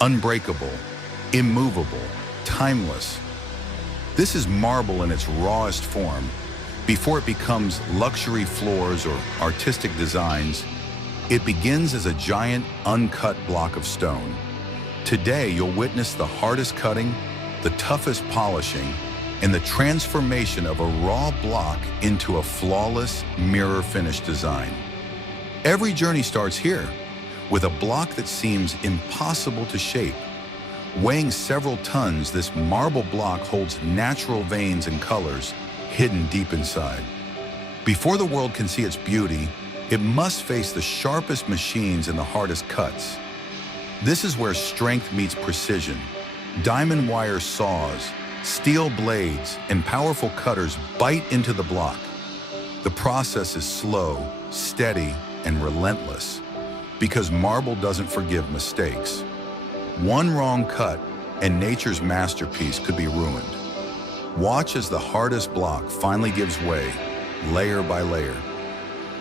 unbreakable, immovable, timeless. This is marble in its rawest form. Before it becomes luxury floors or artistic designs, it begins as a giant, uncut block of stone. Today, you'll witness the hardest cutting, the toughest polishing, and the transformation of a raw block into a flawless, mirror-finished design. Every journey starts here, with a block that seems impossible to shape. Weighing several tons, this marble block holds natural veins and colors hidden deep inside. Before the world can see its beauty, it must face the sharpest machines and the hardest cuts. This is where strength meets precision. Diamond wire saws, steel blades, and powerful cutters bite into the block. The process is slow, steady, and relentless, because marble doesn't forgive mistakes. One wrong cut, and nature's masterpiece could be ruined. Watch as the hardest block finally gives way, layer by layer.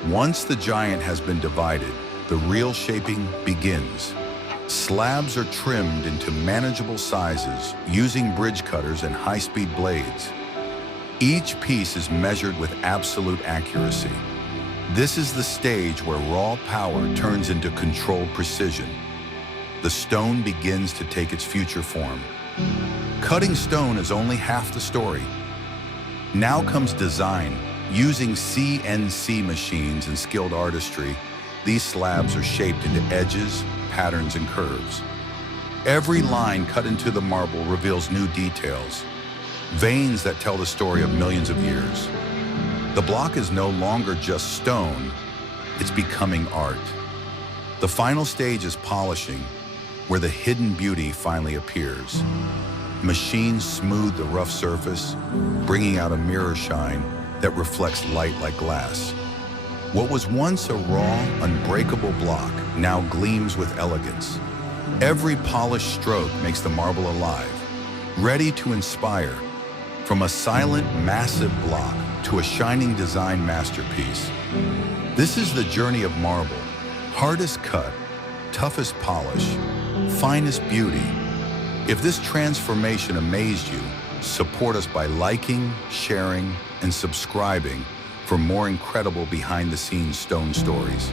Once the giant has been divided, the real shaping begins. Slabs are trimmed into manageable sizes using bridge cutters and high-speed blades. Each piece is measured with absolute accuracy. This is the stage where raw power turns into controlled precision. The stone begins to take its future form. Cutting stone is only half the story. Now comes design. Using CNC machines and skilled artistry, these slabs are shaped into edges, patterns, and curves. Every line cut into the marble reveals new details, veins that tell the story of millions of years. The block is no longer just stone, it's becoming art. The final stage is polishing, where the hidden beauty finally appears. Machines smooth the rough surface, bringing out a mirror shine that reflects light like glass. What was once a raw, unbreakable block now gleams with elegance. Every polished stroke makes the marble alive, ready to inspire. From a silent, massive block to a shining design masterpiece. This is the journey of marble. Hardest cut, toughest polish, finest beauty. If this transformation amazed you, support us by liking, sharing, and subscribing for more incredible behind-the-scenes stone stories.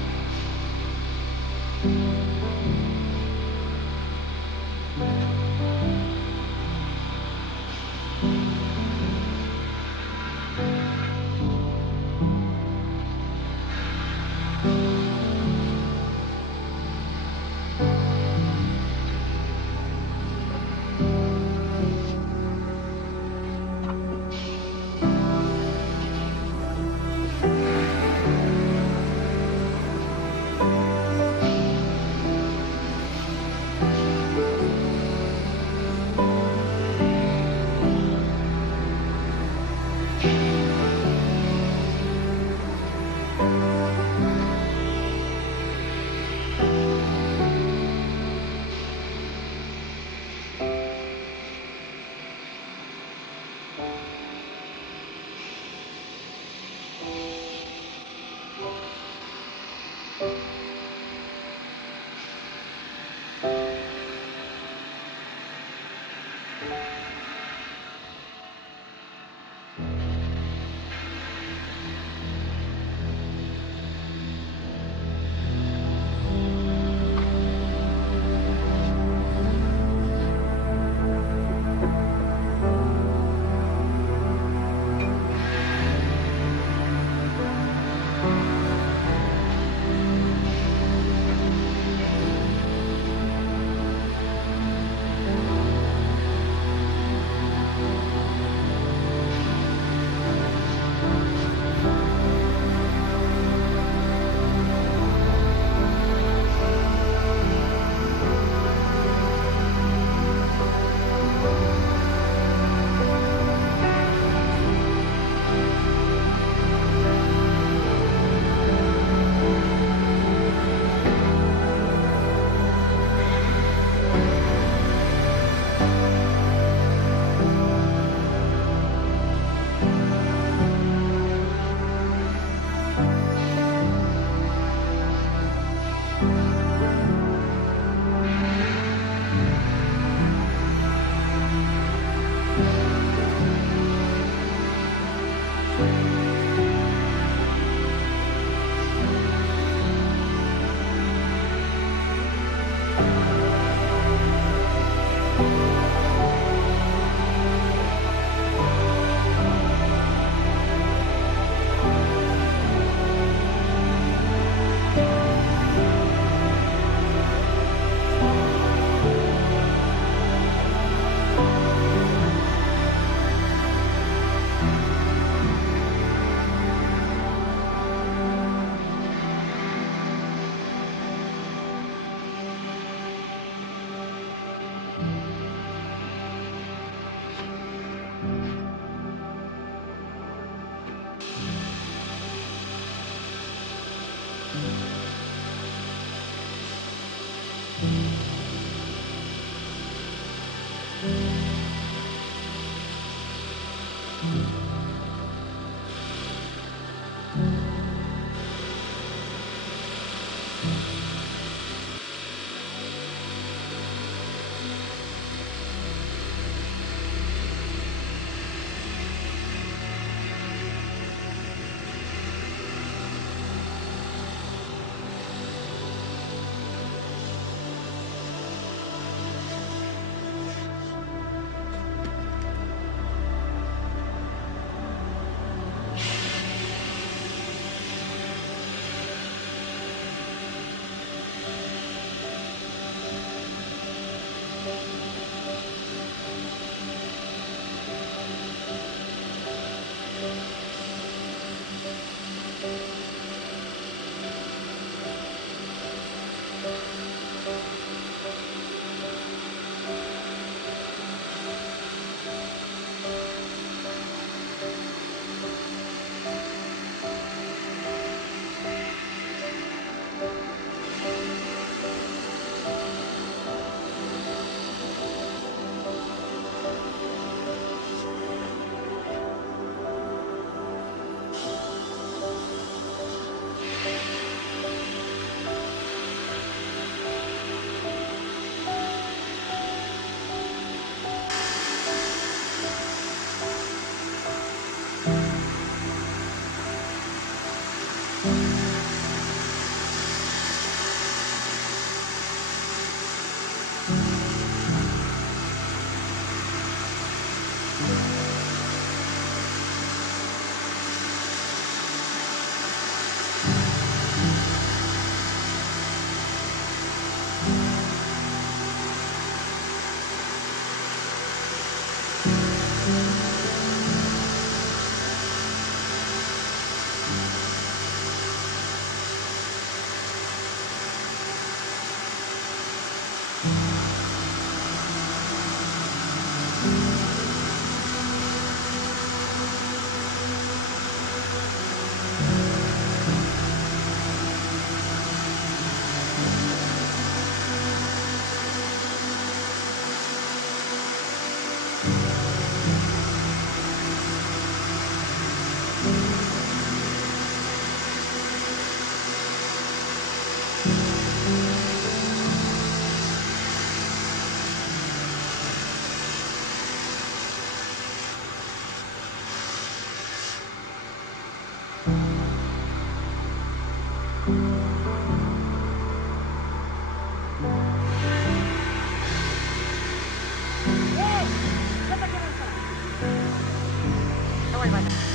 Don't worry about it.